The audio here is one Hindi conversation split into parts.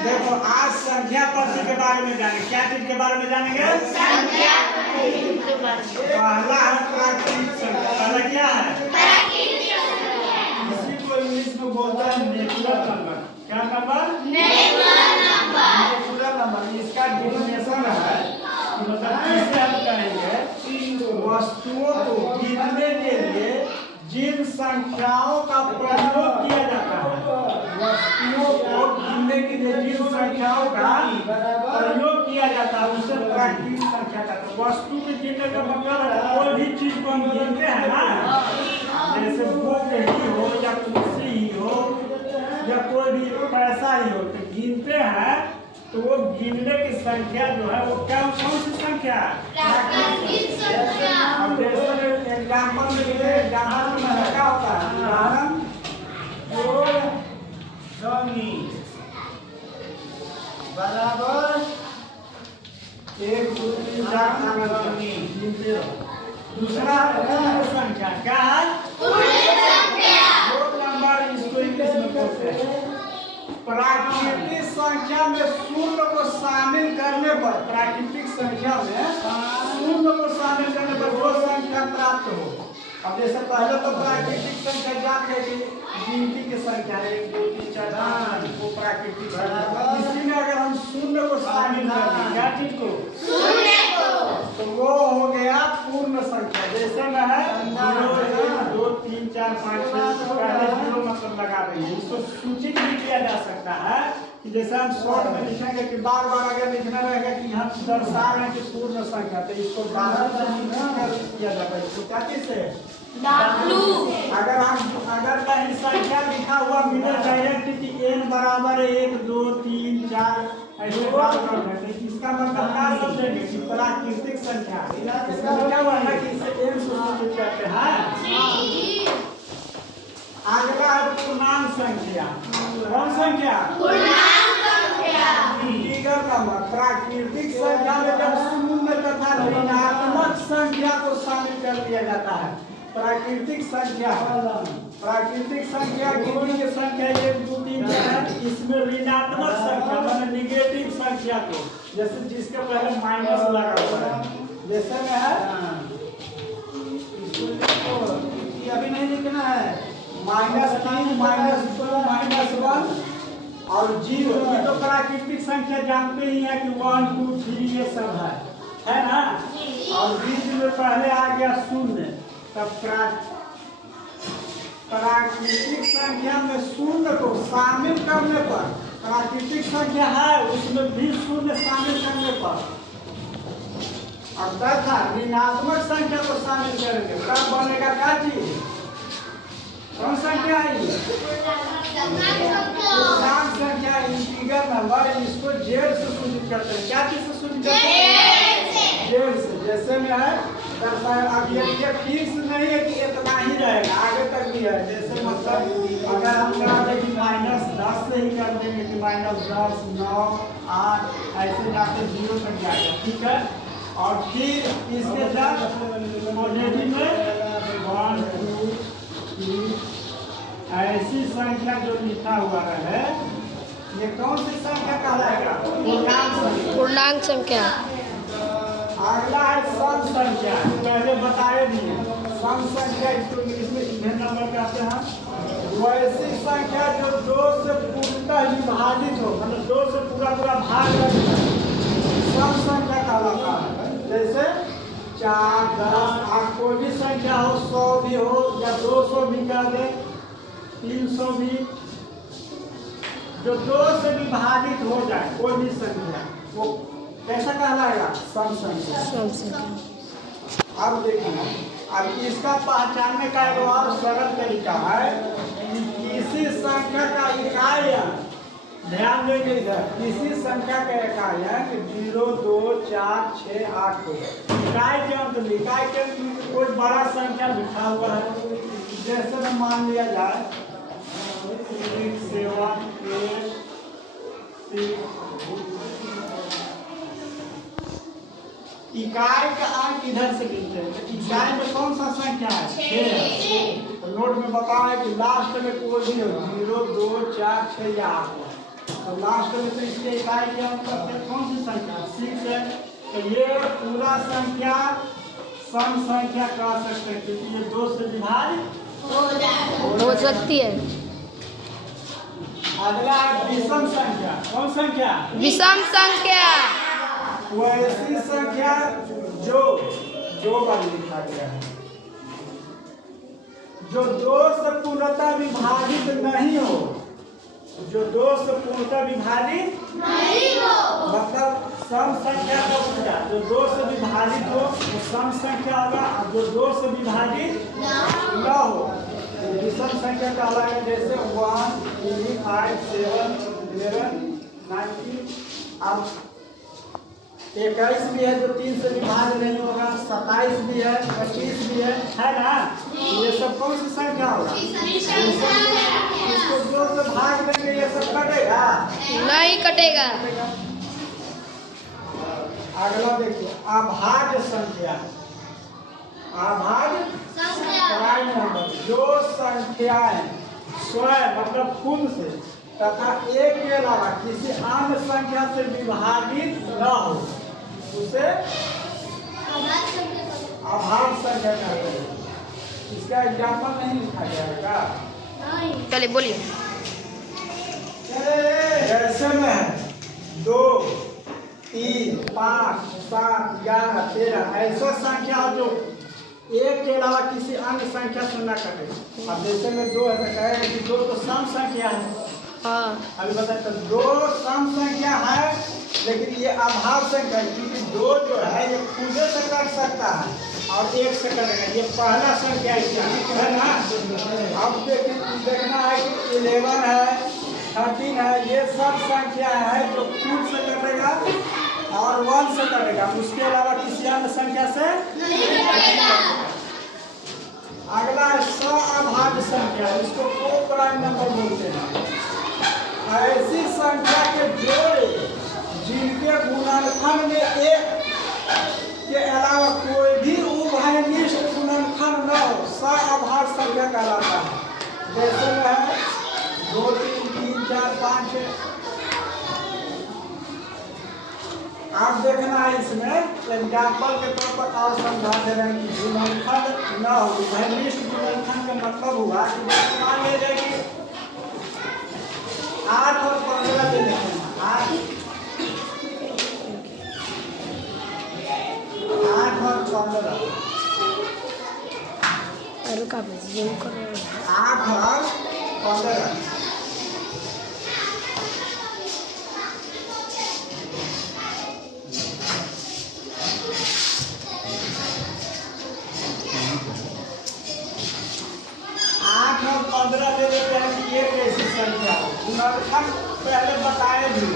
देखो आज संख्या पद्धति के बारे में जानेंगे। क्या चीज के बारे में जानेंगे? संख्या पद्धति के बारे में। पहला है प्राकृतिक संख्या। पहला क्या है? प्राकृतिक संख्या। इसी को इंग्लिश में बोलते हैं नेचुरल नंबर। क्या number? Natural number. Natural number इसका डेफिनेशन है मतलब इसे हम कहेंगे वस्तुओं को गिनने के लिए जिन संख्याओं का प्रयोग किया जाता है, वस्तुओं को गिनने के लिए जिन संख्याओं का प्रयोग किया जाता है उसे प्राकृतिक संख्या कहते हैं। वस्तु के गिनने का मतलब है कोई भी चीज को हम गिनते हैं ना, जैसे बुक ही हो या कुर्सी ही हो या कोई भी पैसा ही हो, तो गिनते हैं तो वो गिनने की संख्या जो है वो क्या कौन सी संख्या है? प्राकृतिक संख्या। अब जैसे एग्जाम्पल में एग्जाम्पल में क्या होता है? उदाहरण बराबर 1 2 3 4 दूसरा पूर्ण संख्या क्या है? पूर्ण संख्या। दो नंबर इसको इंग्लिश में बोलते हैं। प्राकृतिक संख्या में शून्य को शामिल करने पर, प्राकृतिक संख्या में शून्य को शामिल करने पर दो संख्या प्राप्त हो। अब जैसे पहले तो प्राकृतिक संख्या जान गए कि गिनती की संख्या 1 2 3 4 5 वो प्राकृतिक संख्या। इसी में अगर हम शून्य को शामिल कर दें, क्या चीज को? शून्य को, तो वो हो गया पूर्ण संख्या। जैसे में है 0 1 2 3 4 5 6 पहले 0 मतलब लगा देंगे। इसको सूचित भी किया जा सकता है कि जैसे हम शॉर्ट में लिखेंगे कि बार बार अगर लिखना रहेगा कि हम दर्शा रहे हैं कि पूर्ण संख्या, तो इसको बार बार किया जाता है। इसको क्या चीज से? अगर कहीं संख्या लिखा हुआ मिले डायरेक्ट कि n बराबर 1 2 3 4 ऐसे बात कर रहे हैं, इसका मतलब क्या समझेंगे कि प्राकृतिक संख्या। इसका क्या हुआ है कि इसे n से सूचित करते हैं। अगला है पूर्णांक संख्या। कौन संख्या? पूर्णांक संख्या। Integer number. प्राकृतिक संख्या में जब शून्य तथा ऋणात्मक संख्या को शामिल कर दिया जाता है। प्राकृतिक संख्या गिनती की संख्या 1 2 3 4 है। इसमें ऋणात्मक संख्या मतलब निगेटिव संख्या को, जैसे जिसके पहले माइनस लगा हुआ है, जैसे में है अभी नहीं लिखना है -3 -2 -1 और 0। ये तो प्राकृतिक संख्या जानते ही है कि 1 2 3 ये सब है ना। और बीच में पहले आ गया शून्य। तब प्राकृतिक संख्या में शून्य को शामिल करने पर, प्राकृतिक संख्या है उसमें भी शून्य शामिल करने पर, और तथा ऋणात्मक संख्या को शामिल करेंगे तब बनेगा क्या चीज? कौन संख्या है ये? पूर्णांक संख्या। Integer number. इसको जेड से सूचित करते हैं। क्या चीज से सूचित करते हैं? जेड से। जैसे में है अब ये फिक्स नहीं है कि इतना ही रहेगा, आगे तक भी है। जैसे मतलब अगर हम कर दें कि -10 से ही कर देंगे कि -10 9 8 ऐसे जाके 0 तक जाएगा, ठीक है। और फिर इसके साथ पॉजिटिव में 1 2 3 ऐसी संख्या जो लिखा हुआ है ये कौन सी संख्या कहलाएगा? पूर्णांक संख्या। अगला है सम संख्या। पहले बताए दिए सम संख्या, इसको इंग्लिश में इवन नंबर कहते हैं। वैसी संख्या जो 2 से पूर्णतः विभाजित हो, मतलब 2 से पूरा भाग रहे, सम संख्या कहलाता है। जैसे 4 10 8 कोई भी संख्या हो, 100 भी हो या 200 भी कर दे, 300 भी, जो 2 से विभाजित हो जाए कोई भी संख्या, वो कैसा कहलाएगा? सम संख्या। अब देखिए, अब इसका पहचानने का एक और सरल तरीका है कि किसी संख्या का इकाई, ध्यान देंगे इधर, किसी संख्या का इकाई है कि 0 2 4 6 8 हो। इकाई के अंत में, इकाई के अंत में कोई बड़ा संख्या लिखा हुआ है। जैसे में मान लिया जाए 6 7 8 6। इकाई का अंक इधर से गिनते हैं, तो इकाई में कौन सा संख्या है? 6। तो नोट में बताओ कि लास्ट में कोई भी हो 0 2 4 6 या 8। तो लास्ट में तो इसके इकाई क्या करते हैं, कौन सी संख्या 6 है। तो ये पूरा संख्या सम संख्या कह सकते हैं क्योंकि ये 2 से विभाजित हो सकती है। अगला है विषम संख्या। कौन संख्या? विषम संख्या। वो ऐसी संख्या जो वाली लिखा गया है, जो 2 से पूर्णतः विभाजित नहीं हो, जो 2 से पूर्णतः विभाजित नहीं हो, मतलब सम संख्या का उल्टा। जो 2 से विभाजित हो वो सम संख्या होगा, और जो 2 से विभाजित न हो विषम संख्या कहलाएगा। जैसे 1, 3, 5, 7, 11, 19। अब 21 भी है जो 3 से विभाजित नहीं होगा, 27 भी है, 25 भी है ना। ये सब कौन सी संख्या होगा? इसको 2 से भाग देंगे, ये सब कटेगा? नहीं कटेगा। अगला देखिए अभाज्य संख्या। अभाज्य प्राइम नंबर, जो संख्याएं स्वयं मतलब खुद से तथा एक के अलावा किसी अन्य संख्या से विभाजित न हो उसे अभाज्य संख्या कहते हैं। इसका एग्जाम्पल नहीं लिखा जाएगा। चलिए बोलिए। ऐसे में है 2, 3, 5, 7, 11, 13 ऐसा संख्या जो एक के अलावा किसी अन्य संख्या से न कटे। अब जैसे में 2 है तो कहेगा कि 2 तो सम संख्या है। हाँ अभी बताए तो 2 सम संख्या है, लेकिन ये अभाज्य संख्या है क्योंकि 2 जो है ये खुद से कट सकता है और 1 से कटेगा। ये पहला संख्या है ना। अब देखना है कि 11 है, 13 है, ये सब संख्या है जो खुद से कटेगा और 1 से कटेगा, उसके अलावा किसी अन्य संख्या से नहीं। अगला है सअभाज्य संख्या, इसको को-प्राइम नंबर बोलते हैं। ऐसी संख्या के जोड़े जिनके गुणनखंड में 1 के अलावा कोई भी उभयनिष्ठ गुणनखंड न हो, सअभाज्य संख्या कहलाता है। जैसे में है 2, 3, 3, 4, 5, 6। आप देखना है इसमें एग्जाम्पल के तौर पर और समझा दे रहे हैं कि गुणनखंड न हो। उभयनिष्ठ गुणनखंड का मतलब हुआ कि मान लीजिए कि 8 और 15 दे देते हैं। 8 और 15 रुका 8 और 15 15 दे देते हैं कि ये कैसी संख्या है। गुणनखंड पहले बताए भी।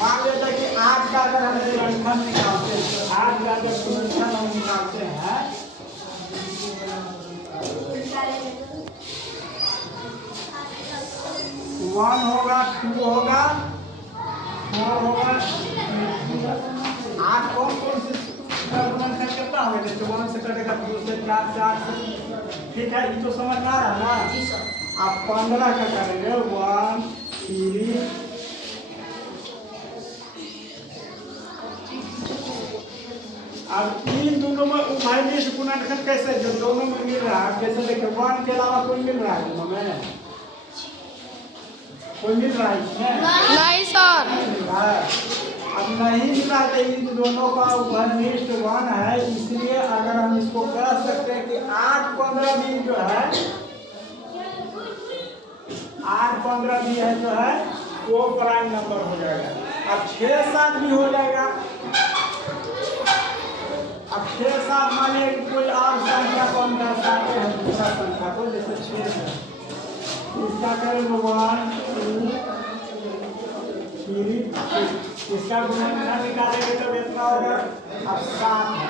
मान लेते हैं कि 8 का अगर हम गुणनखंड निकालते हैं, 8 का अगर गुणनखंड हम निकालते हैं 1 होगा, 2 होगा, 4 होगा, 8 कौन सी गुणनखंड कितना होगा? जैसे 1 से कटेगा 2 से 4 से 8 से। ठीक है, ये तो समझ आ रहा है ना। आप 15 का करेंगे 1, 3, अब इन दोनों में उभयनिष्ठ गुणनखंड कैसे जो दोनों में मिल रहा है। जैसे देखिए 1 के अलावा कोई मिल रहा है दोनों में? कोई मिल रहा है इसमें? नहीं सर। अब नहीं मिला तो इन दोनों का उभयनिष्ठ 1 है, इसलिए अगर हम इसको कह सकते हैं कि 8, 15 भी जो है 8, 15 भी है जो है वो प्राइम नंबर हो जाएगा। अब 6, 7 भी हो जाएगा। अब 6, 7 माने कोई और संख्या को हम दर्शाते हैं, दूसरा संख्या को, जैसे 6 है इसका करेंगे 1, 2, 3, इसका गुणनखंड निकालेंगे तो कितना होगा? अब 7 है,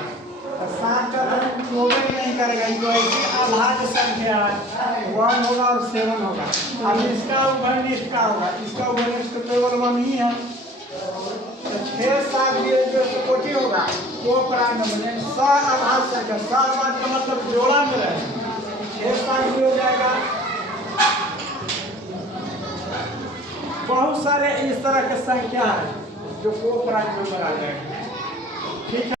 7 का तो कोई नहीं करेगा, ये तो ऐसी अभाज्य संख्या है। 1 होगा और 7 होगा। अब इसका उभयनिष्ठ का होगा, इसका उभयनिष्ठ केवल 1 ही है। तो 6, 7 भी जो कोटि होगा वो प्राइम नंबर। सअभाज्य संख्या, सअभाज्य का मतलब जोड़ा में रहे। 6, 7 भी हो जाएगा, बहुत सारे इस तरह के संख्या है जो को प्राइम नंबर आ जाएगा। ठीक है।